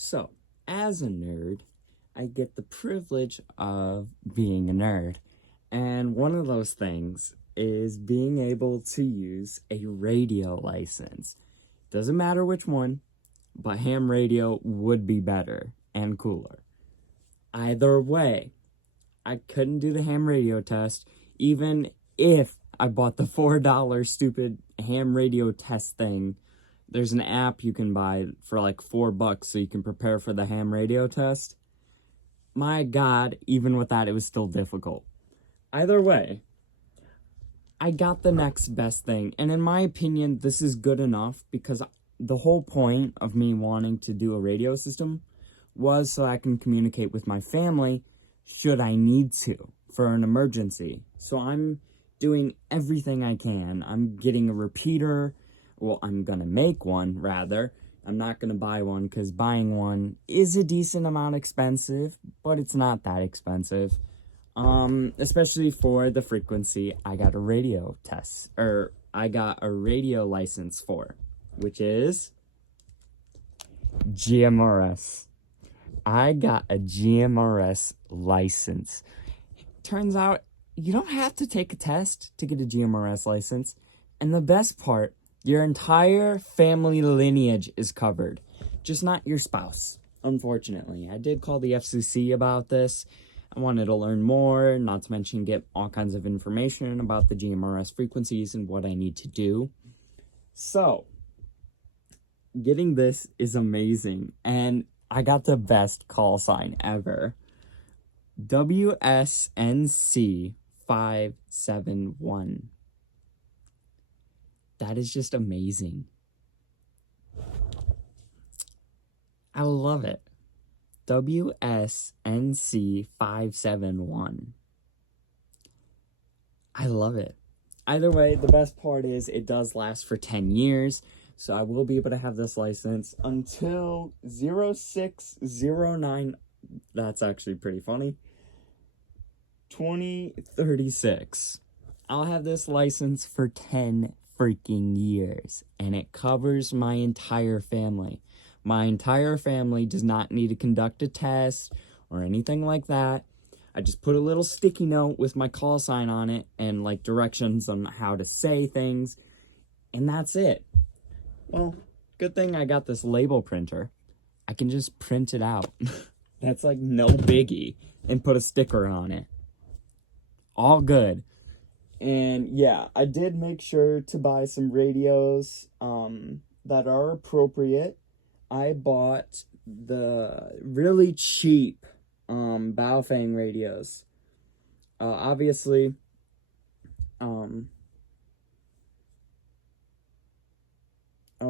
So, as a nerd, I get the privilege of being a nerd. And one of those things is being able to use a radio license. Doesn't matter which one, but ham radio would be better and cooler. Either way, I couldn't do the ham radio test, even if I bought the $4 stupid ham radio test thing. There's an app you can buy for like $4 so you can prepare for the ham radio test. My God, even with that, it was still difficult. Either way, I got the next best thing. And in my opinion, this is good enough because the whole point of me wanting to do a radio system was so I can communicate with my family should I need to for an emergency. So I'm doing everything I can. I'm getting a repeater. Well, I'm gonna make one, rather. I'm not gonna buy one because buying one is a decent amount expensive, but it's not that expensive. Especially for the frequency I got a radio test, or I got a radio license for, which is GMRS. I got a GMRS license. Turns out you don't have to take a test to get a GMRS license. And the best part, your entire family lineage is covered, just not your spouse, unfortunately. I did call the FCC about this. I wanted to learn more, not to mention get all kinds of information about the GMRS frequencies and what I need to do. So, getting this is amazing, and I got the best call sign ever. WSNC 571. That is just amazing. I love it. WSNC 571. I love it. Either way, the best part is it does last for 10 years. So I will be able to have this license until 0609. That's actually pretty funny. 2036. I'll have this license for 10 freaking years. And it covers my entire family. My entire family does not need to conduct a test or anything like that. I just put a little sticky note with my call sign on it and like directions on how to say things. And that's it. Well, good thing I got this label printer. I can just print it out. That's like no biggie. And put a sticker on it. All good. And yeah, I did make sure to buy some radios that are appropriate. I bought the really cheap Baofeng radios. Obviously, oh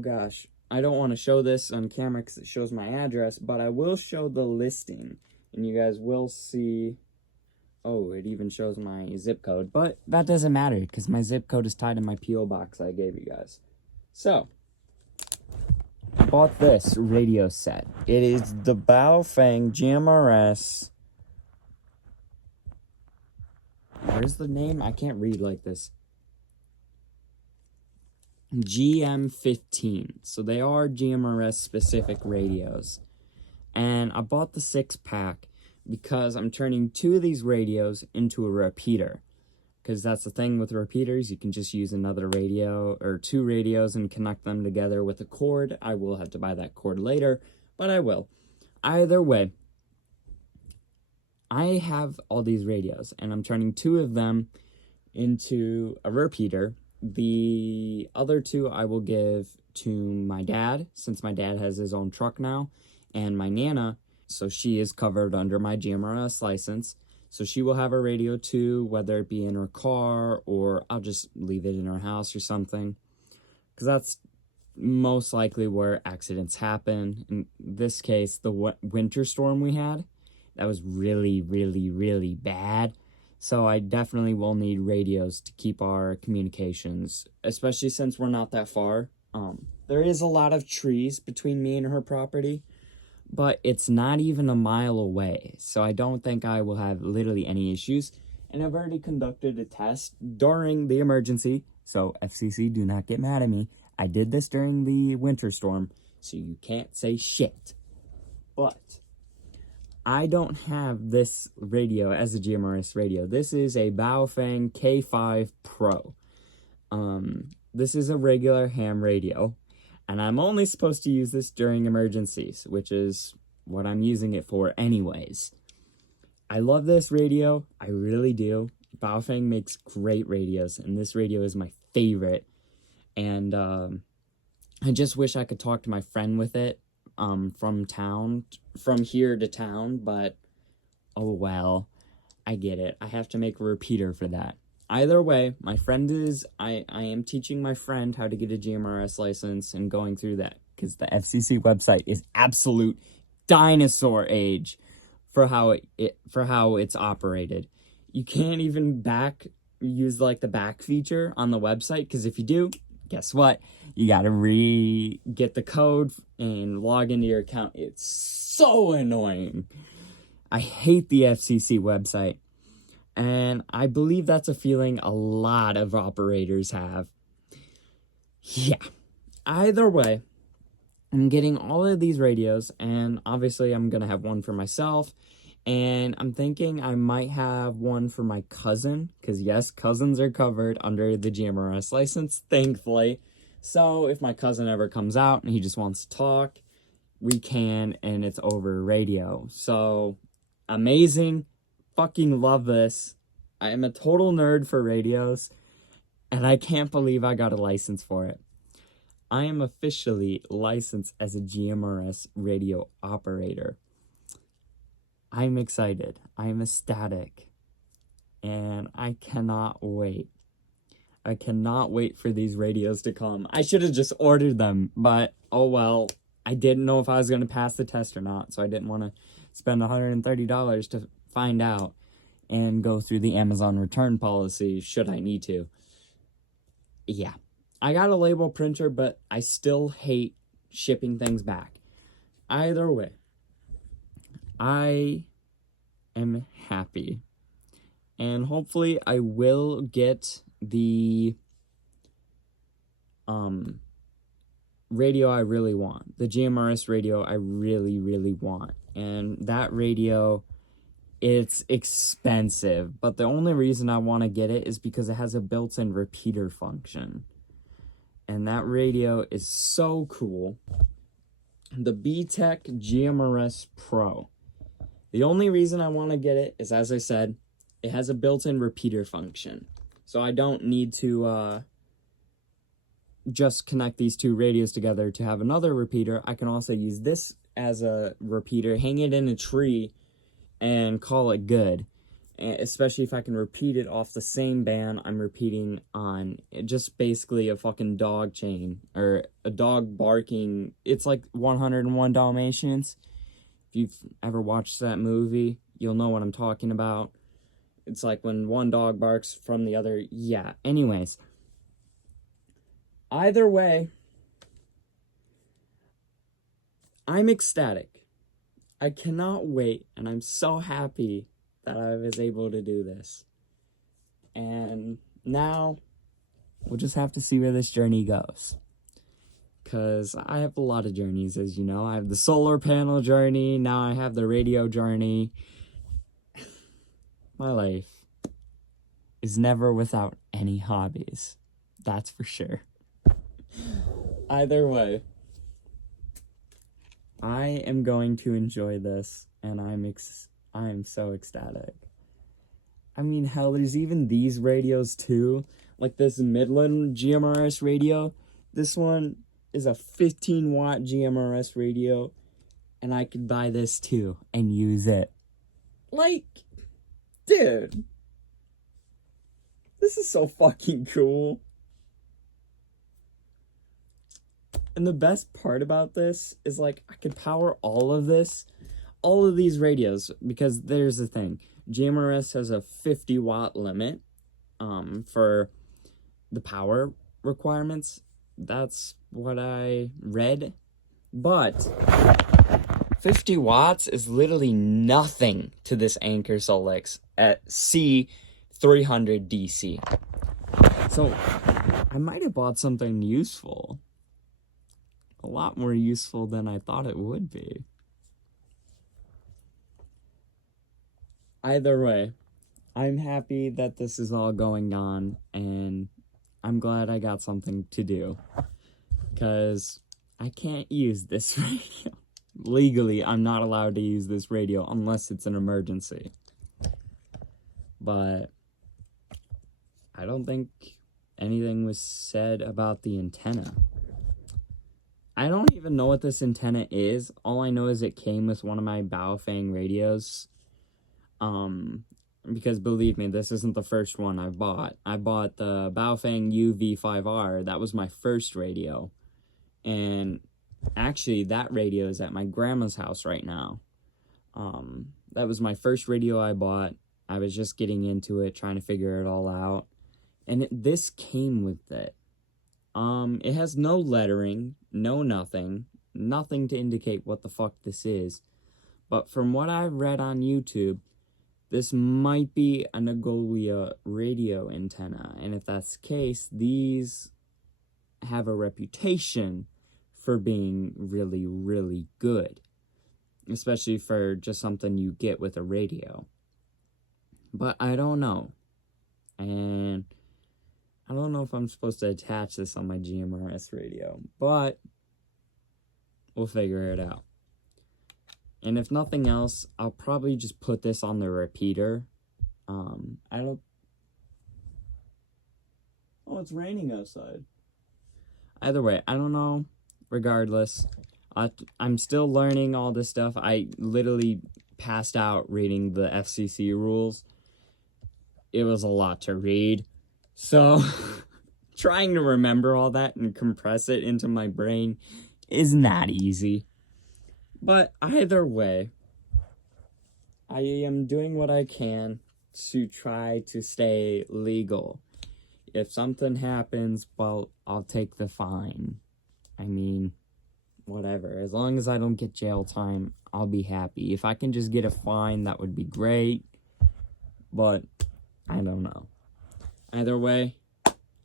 gosh, I don't want to show this on camera because it shows my address, but I will show the listing, and you guys will see. Oh, it even shows my zip code, but that doesn't matter because my zip code is tied in my P.O. box I gave you guys. So, I bought this radio set. It is the Baofeng GMRS. Where's the name? I can't read like this. GM15. So they are GMRS specific radios. And I bought the 6-pack because I'm turning 2 of these radios into a repeater. Because that's the thing with repeaters, you can just use another radio or 2 radios and connect them together with a cord. I will have to buy that cord later, but I will. Either way, I have all these radios, and I'm turning 2 of them into a repeater. The other 2 I will give to my dad, since my dad has his own truck now, and my Nana, so she is covered under my GMRS license. So she will have a radio too, whether it be in her car or I'll just leave it in her house or something. Because that's most likely where accidents happen. In this case, the winter storm we had, that was really, really, really bad. So I definitely will need radios to keep our communications, especially since we're not that far. There is a lot of trees between me and her property, but it's not even a mile away, so I don't think I will have literally any issues. And I've already conducted a test during the emergency, so FCC, do not get mad at me. I did this during the winter storm, so you can't say shit. But I don't have this radio as a GMRS radio. This is a Baofeng K5 Pro. This is a regular ham radio, and I'm only supposed to use this during emergencies, which is what I'm using it for anyways. I love this radio. I really do. Baofeng makes great radios, and this radio is my favorite. And I just wish I could talk to my friend with it from here to town, but oh well, I get it. I have to make a repeater for that. Either way, my friend is, I am teaching my friend how to get a GMRS license and going through that, because the FCC website is absolute dinosaur age for how it's operated. You can't even use like the back feature on the website, because if you do, guess what? You gotta get the code and log into your account. It's so annoying. I hate the FCC website. And I believe that's a feeling a lot of operators have. Yeah. Either way, I'm getting all of these radios, and obviously I'm gonna have one for myself. And I'm thinking I might have one for my cousin, because yes, cousins are covered under the GMRS license, thankfully. So if my cousin ever comes out and he just wants to talk, we can, and it's over radio. So, amazing. Fucking love this. I am a total nerd for radios, and I can't believe I got a license for it. I am officially licensed as a GMRS radio operator. I'm excited. I'm ecstatic. And I cannot wait. I cannot wait for these radios to come. I should have just ordered them, but oh well. I didn't know if I was going to pass the test or not, so I didn't want to spend $130 to find out and go through the Amazon return policy should I need to. Yeah. I got a label printer, but I still hate shipping things back. Either way, I am happy. And hopefully I will get the radio I really want. The GMRS radio I really, really want. And that radio, it's expensive. But the only reason I want to get it is because it has a built-in repeater function. And that radio is so cool. The B-Tech GMRS Pro. The only reason I want to get it is, as I said, it has a built-in repeater function. So I don't need to just connect these two radios together to have another repeater. I can also use this as a repeater, hang it in a tree, and call it good. Especially if I can repeat it off the same band I'm repeating on just basically a fucking dog chain, or a dog barking. It's like 101 Dalmatians. If you've ever watched that movie, you'll know what I'm talking about. It's like when one dog barks from the other. Yeah, anyways. Either way, I'm ecstatic. I cannot wait, and I'm so happy that I was able to do this. And now, we'll just have to see where this journey goes. Because I have a lot of journeys, as you know. I have the solar panel journey, now I have the radio journey. My life is never without any hobbies. That's for sure. Either way, I am going to enjoy this, and I'm so ecstatic. I mean, hell, there's even these radios too. Like this Midland GMRS radio. This one is a 15-watt GMRS radio, and I could buy this too and use it. Like, dude, this is so fucking cool. And the best part about this is, like, I could power all of these radios, because there's the thing. GMRS has a 50-watt limit for the power requirements. That's what I read. But 50 watts is literally nothing to this Anker Solix at C300 DC. So I might have bought something useful. A lot more useful than I thought it would be. Either way, I'm happy that this is all going on, and I'm glad I got something to do, because I can't use this radio. Legally, I'm not allowed to use this radio unless it's an emergency. But I don't think anything was said about the antenna. I don't even know what this antenna is. All I know is it came with one of my Baofeng radios. Because believe me, this isn't the first one I've bought. I bought the Baofeng UV5R. That was my first radio. And actually, that radio is at my grandma's house right now. That was my first radio I bought. I was just getting into it, trying to figure it all out. And this came with it. It has no lettering, no nothing to indicate what the fuck this is. But from what I've read on YouTube, this might be a Nagoya radio antenna. And if that's the case, these have a reputation for being really, really good. Especially for just something you get with a radio. But I don't know. And I don't know if I'm supposed to attach this on my GMRS radio. But we'll figure it out. And if nothing else, I'll probably just put this on the repeater. Oh, it's raining outside. Either way, I don't know. Regardless, I'm still learning all this stuff. I literally passed out reading the FCC rules. It was a lot to read. So, trying to remember all that and compress it into my brain is not easy. But either way, I am doing what I can to try to stay legal. If something happens, well, I'll take the fine. I mean, whatever. As long as I don't get jail time, I'll be happy. If I can just get a fine, that would be great. But I don't know. Either way,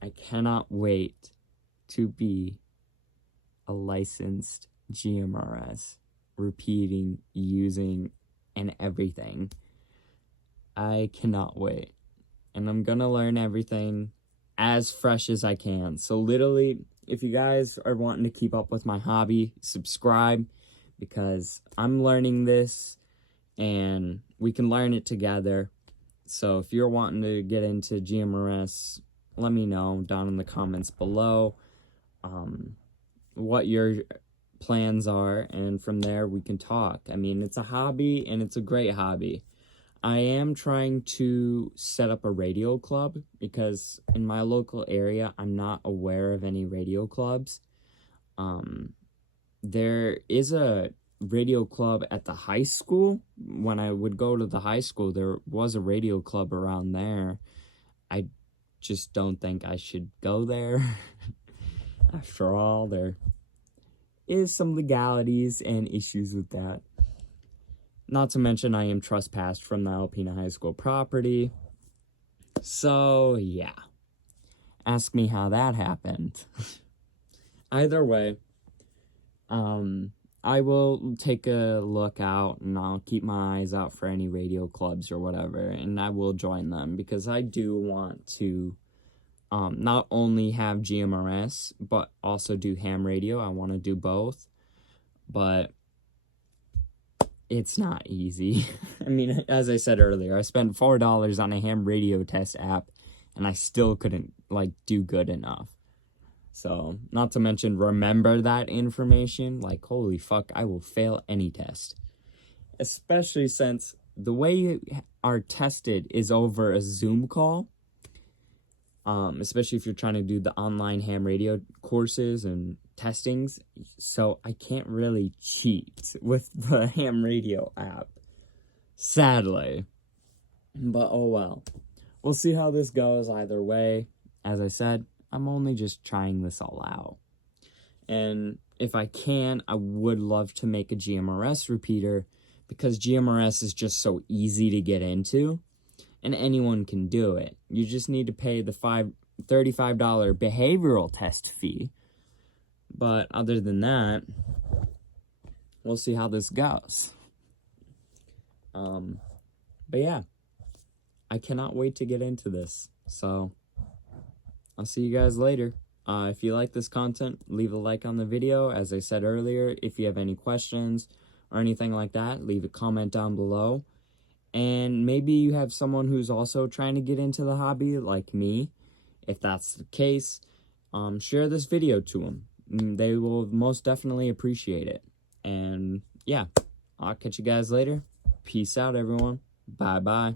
I cannot wait to be a licensed GMRS. Repeating, using, and everything. I cannot wait. And I'm gonna learn everything as fresh as I can. So literally, if you guys are wanting to keep up with my hobby, subscribe, because I'm learning this and we can learn it together. So if you're wanting to get into GMRS, let me know down in the comments below what your plans are, and from there we can talk. I mean, it's a hobby, and it's a great hobby. I am trying to set up a radio club, because in my local area, I'm not aware of any radio clubs. There is a radio club at the high school. When I would go to the high school, there was a radio club around there. I just don't think I should go there. After all, there is some legalities and issues with that. Not to mention, I am trespassed from the Alpena High School property. So, yeah. Ask me how that happened. Either way, I will take a look out, and I'll keep my eyes out for any radio clubs or whatever, and I will join them, because I do want to not only have GMRS, but also do ham radio. I want to do both, but it's not easy. I mean, as I said earlier, I spent $4 on a ham radio test app, and I still couldn't, do good enough. So, not to mention, remember that information. Holy fuck, I will fail any test. Especially since the way you are tested is over a Zoom call. Especially if you're trying to do the online ham radio courses and testings. So I can't really cheat with the ham radio app, sadly. But oh well. We'll see how this goes either way. As I said, I'm only just trying this all out. And if I can, I would love to make a GMRS repeater, because GMRS is just so easy to get into. And anyone can do it. You just need to pay the $35 behavioral test fee. But other than that, we'll see how this goes. But yeah, I cannot wait to get into this. So I'll see you guys later. If you like this content, leave a like on the video. As I said earlier, if you have any questions or anything like that, leave a comment down below. And maybe you have someone who's also trying to get into the hobby like me. If that's the case, share this video to them. They will most definitely appreciate it. And yeah, I'll catch you guys later. Peace out, everyone. Bye-bye.